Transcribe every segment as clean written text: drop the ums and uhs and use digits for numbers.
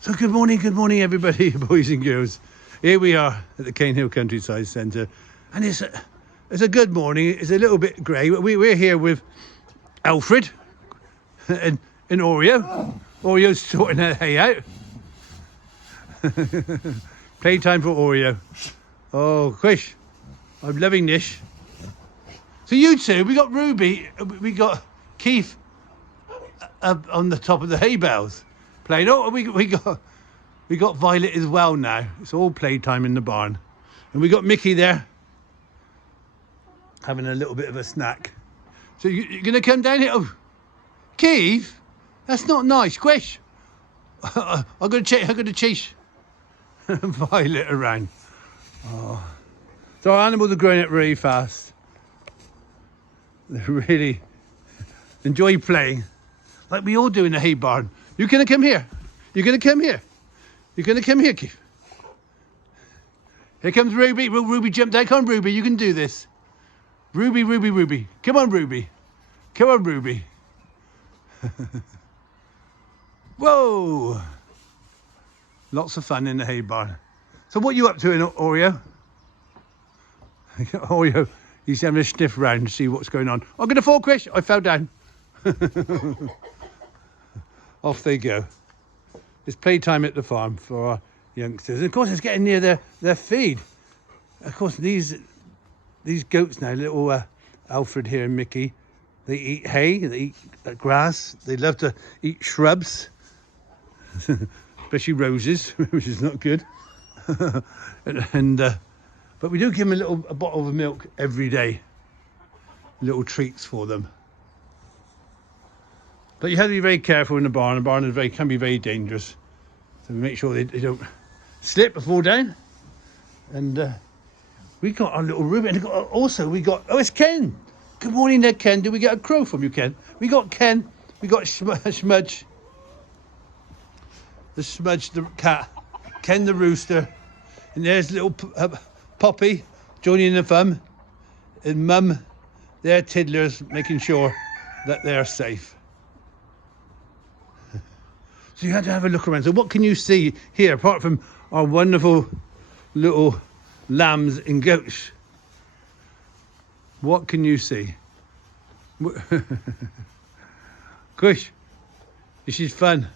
So good morning everybody, boys and girls. Here we are at the Cane Hill Countryside Centre, and it's a good morning. It's a little bit grey. We're here with Alfred and Oreo. Oreo's sorting her hay out. Playtime for Oreo. Oh, Quish, I'm loving this. So you two, we got Ruby, we got Keith on the top of the hay bales playing. Oh, we got Violet as well now. It's all playtime in the barn, and we got Mickey there having a little bit of a snack. So you're gonna come down here? Oh, Keith, that's not nice. Quish, I'm gonna chase Violet around. Oh. So our animals are growing up really fast. They really enjoy playing, like we all do in the hay barn. You're gonna come here. You're gonna come here. You're gonna come here, Keith. Here comes Ruby. Ruby, jump down. Come on, Ruby. You can do this. Ruby. Come on, Ruby. Come on, Ruby. Whoa! Lots of fun in the hay barn. So what are you up to, Oreo? Oreo, he's having a sniff round to see what's going on. I'm going to fall, Chris. I fell down. Off they go. It's playtime at the farm for our youngsters. And of course, it's getting near their feed. Of course, these goats now, little Alfred here and Mickey, they eat hay, they eat grass. They love to eat shrubs, especially roses, which is not good. But we do give them a bottle of milk every day. Little treats for them. But you have to be very careful in the barn. The barn can be very dangerous. So we make sure they don't slip or fall down. And we got our little Ruby. And we got, oh, it's Ken. Good morning there, Ken. Did we get a crow from you, Ken? We got Ken. We got Smudge. The Smudge, the cat. Ken the rooster. And there's little Poppy joining in the fun. And Mum, they're tiddlers, making sure that they're safe. So you had to have a look around. So what can you see here, apart from our wonderful little lambs and goats? What can you see? Gosh, this is fun.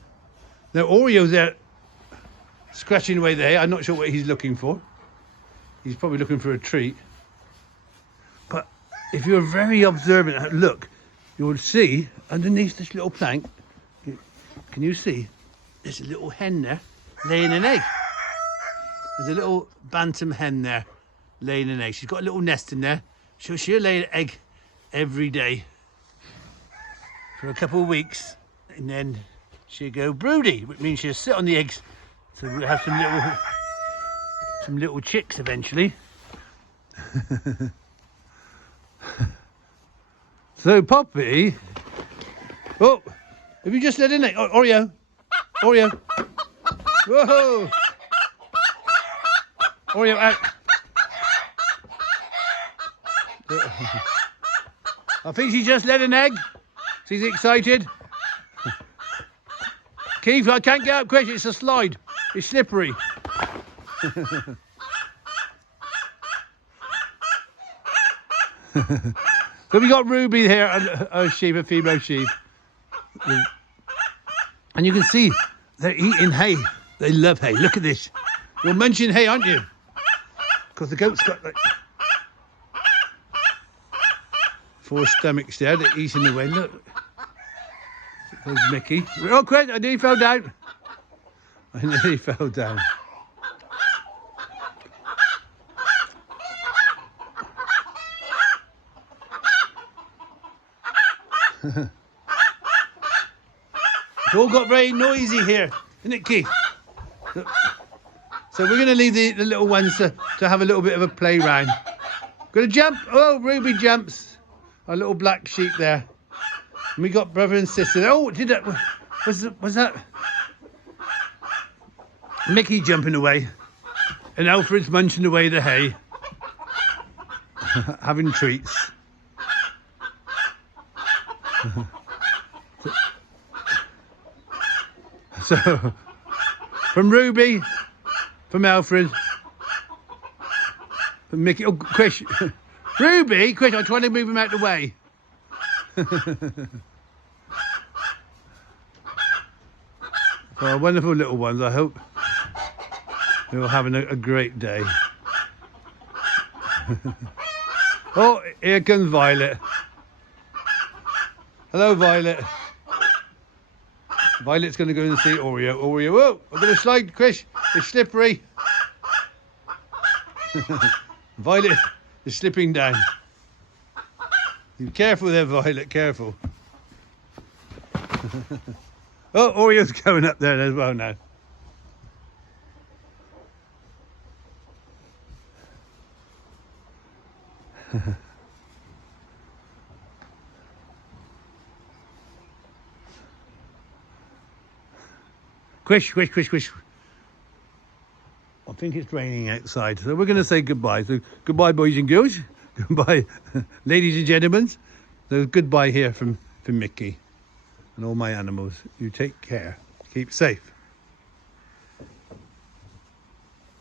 Now Oreo's there scratching away there. I'm not sure what he's looking for. He's probably looking for a treat. But if you're very observant, look, you'll see underneath this little plank, can you see? There's a little hen there laying an egg. There's a little bantam hen there laying an egg. She's got a little nest in there. So she'll lay an egg every day for a couple of weeks, and then she'll go broody, which means she'll sit on the eggs. So we'll have some little chicks eventually. So Poppy, oh, have you just let in it? Oh, Oreo. Whoa! Oreo out. I think she just let an egg. She's excited. Keith, I can't get up quick. It's a slide. It's slippery. So we got Ruby here, a sheep, a female sheep. And you can see they're eating hay. They love hay. Look at this. You're munching hay, aren't you? Because the goat's got like 4 stomachs there. They're eating away. Look. There's Mickey. Oh, quick. I nearly fell down. It's all got very noisy here, isn't it, Keith? So we're going to leave the little ones to have a little bit of a play round. Going to jump. Oh, Ruby jumps. Our little black sheep there. And we got brother and sister. Oh, was that Mickey jumping away? And Alfred's munching away the hay. Having treats. So From Ruby, from Alfred, from Mickey. Oh, Chris. Ruby, Chris, I'm trying to move him out the way. For our wonderful little ones, I hope you're having a great day. Oh, here comes Violet. Hello, Violet. Violet's going to go and see Oreo. Oreo, oh, I'm going to slide, Chris. It's slippery. Violet is slipping down. Be careful there, Violet, careful. Oh, Oreo's going up there as well now. Quish. I think it's raining outside, so we're going to say goodbye. So goodbye, boys and girls. Goodbye, ladies and gentlemen. So goodbye here from Mickey and all my animals. You take care. Keep safe.